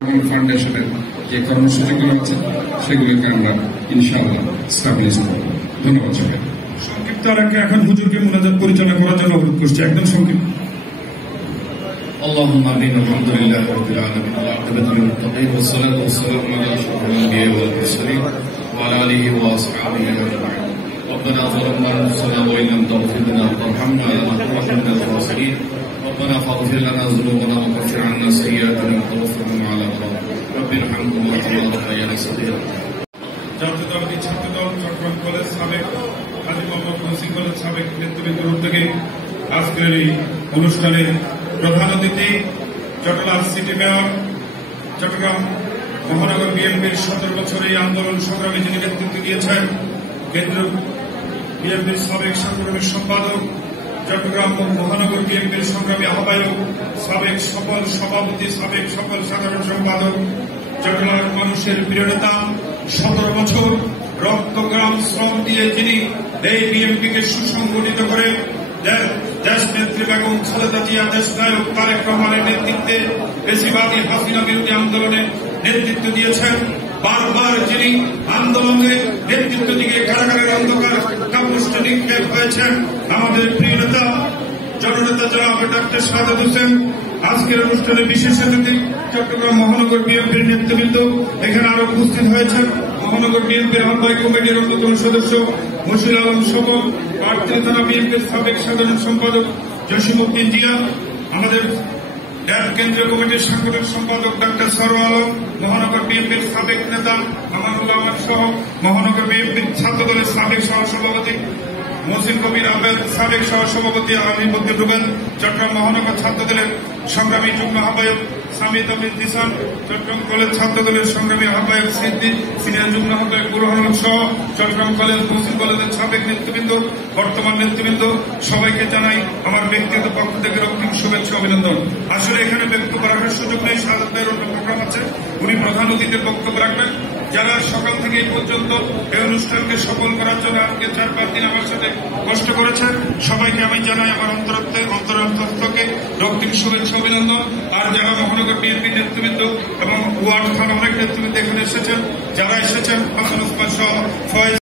ফাউন্ডেশনের যে কর্মসূচিগুলো আছে সেগুলোকে আমরা ইনশাআল্লাহ স্টাবলিশ করব। ধন্যবাদ সবাই। সংক্ষিপ্ত আরেকটা এখন হুজুরকে মুনাজাত পরিচালনা করার জন্য অনুরোধ করছি, একদম সংক্ষিপ্ত। اللهم امين الحمد لله رب العالمين والعاقبة للمتقين والصلاة والسلام على أشرف الأنبياء والمرسلين وعلى آله وأصحابه أجمعين. ربنا ظلمنا أنفسنا وإن لم تغفر لنا وترحمنا لنكونن من الخاسرين. ربنا فاغفر لنا ذنوبنا وكفر عنا سيئاتنا وتوفنا مع الأبرار. رب ارحمهم كما ربياني صغيرا. জাতীয় দলটি ছাত্রদল চট্টগ্রাম কলেজ সাবেক হাজী মোহাম্মদ নসিব কলেজ সাবেক নেতৃবৃন্দের উদ্যোগে আজকের এই অনুষ্ঠানে প্রধান অতিথি চট্টগ্রাম সিটি মেয়র, চট্টগ্রাম মহানগর বিএনপির 17 বছর এই আন্দোলন সংগ্রামে যিনি নেতৃত্ব দিয়েছেন, কেন্দ্রীয় বিএনপির সাবেক সাংগঠনিক সম্পাদক, চট্টগ্রাম মহানগর বিএনপির সংগ্রামী আহ্বায়ক, সাবেক সফল সভাপতি, সাবেক সফল সাধারণ সম্পাদক, চট্টগ্রামের মানুষের প্রিয় নেতা, 17 বছর রক্তগ্রাম শ্রম দিয়ে যিনি এই বিএনপিকে সুসংগঠিত করে দেশ নেত্রী বেগম খালেদা জিয়া, দেশ নায়ক তারেক রহমানের নেতৃত্বে বেশিবাদী হাসিনা বিরোধী আন্দোলনে নেতৃত্ব দিয়েছেন, বারবার যিনি আন্দোলনে নেতৃত্ব দিকে কারাগারের অন্ধকার কাপুষ্ট নিক্ষেপ হয়েছেন, আমাদের প্রিয় নেতা জননেতা জনাব ডক্টর সাদেক হোসেন। আজকের অনুষ্ঠানে বিশেষ অতিথি চট্টগ্রাম মহানগর বিএনপির নেতৃবৃন্দ এখানে আরো উপস্থিত হয়েছেন। মহানগর বিএনপির আহ্বায়ক কমিটির অন্যতম সদস্য মশিউল আলম সহ পাটুলি থানা বিএনপির সাবেক সাধারণ সম্পাদক জসিমউদ্দিন জিয়া, আমাদের কেন্দ্রীয় কমিটির সাংগঠনিক সম্পাদক ডক্টর সরওয়ার আলম, মহানগর বিএনপির সাবেক নেতা আমানুল্লাহ আহমদ সহ মহানগর বিএনপির ছাত্র দলের সাবেক সহসভাপতি মহসিন কবির আহমেদ, সাবেক সহসভাপতি আলিমুদ্দিন রুবেল, চট্টগ্রাম মহানগর ছাত্র দলের সংগ্রামী যুগ্ম আহ্বায়ক সামিদ আহমেদ দিসান, চট্টগ্রাম কলেজ ছাত্র দলের সংগ্রামী আহ্বায়ক সিদ্দিক, সিনিয়র যুগ্ম আহ্বায়ক বুরহান আলম সহ চট্টগ্রাম কলেজ মহসিন কলেজের সাবেক নেতৃবৃন্দ, বর্তমান নেতৃবৃন্দ, সবাইকে জানাই আমার ব্যক্তিগত পক্ষ থেকে রক্তিম শুভেচ্ছা অভিনন্দন। আসলে এখানে বক্তব্য রাখার সুযোগ নেই, সাদাত ভাইয়ের অন্য প্রোগ্রাম আছে, উনি প্রধান অতিথির বক্তব্য রাখবেন। যারা সকাল থেকে এই পর্যন্ত এই অনুষ্ঠানকে সফল করার জন্য আজকে 4-5 দিন আমার সাথে কষ্ট করেছেন, সবাইকে আমি জানাই আমার অন্তরস্থকে রক্তিম শুভেচ্ছা অভিনন্দন। আর যারা মহানগর বিএনপি নেতৃবৃন্দ এবং ওয়ার্ড খান অনেক নেতৃবৃন্দ এখানে এসেছেন, যারা এসেছেন হাসান ওসমান সহ ফয়েজ